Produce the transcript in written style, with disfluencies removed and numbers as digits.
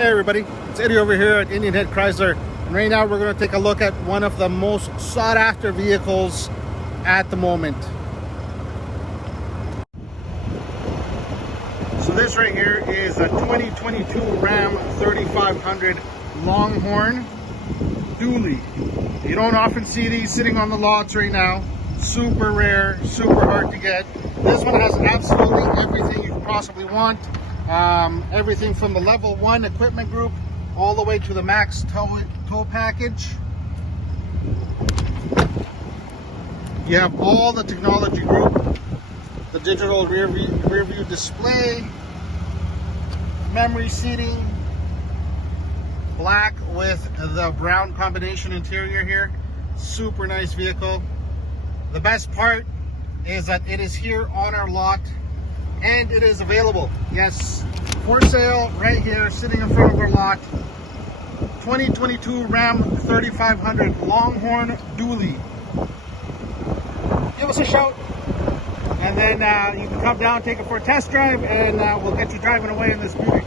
Hey everybody, it's Eddie over here at Indian Head Chrysler, and right now we're going to take a look at one of the most sought after vehicles at the moment. So this right here is a 2022 Ram 3500 Longhorn Dually. You don't often see these sitting on the lots right now. Super rare, super hard to get. This one has absolutely everything you could possibly want. Everything from the level 1 equipment group all the way to the max tow package. You have all the technology group, the digital rear view display, memory seating, black with the brown combination interior here. Super nice vehicle. The best part is that it is here on our lot and it is available. Yes, for sale right here, sitting in front of our lot. 2022 Ram 3500 Longhorn Dually. Give us a shout, and then you can come down, take it for a test drive, and we'll get you driving away in this beauty.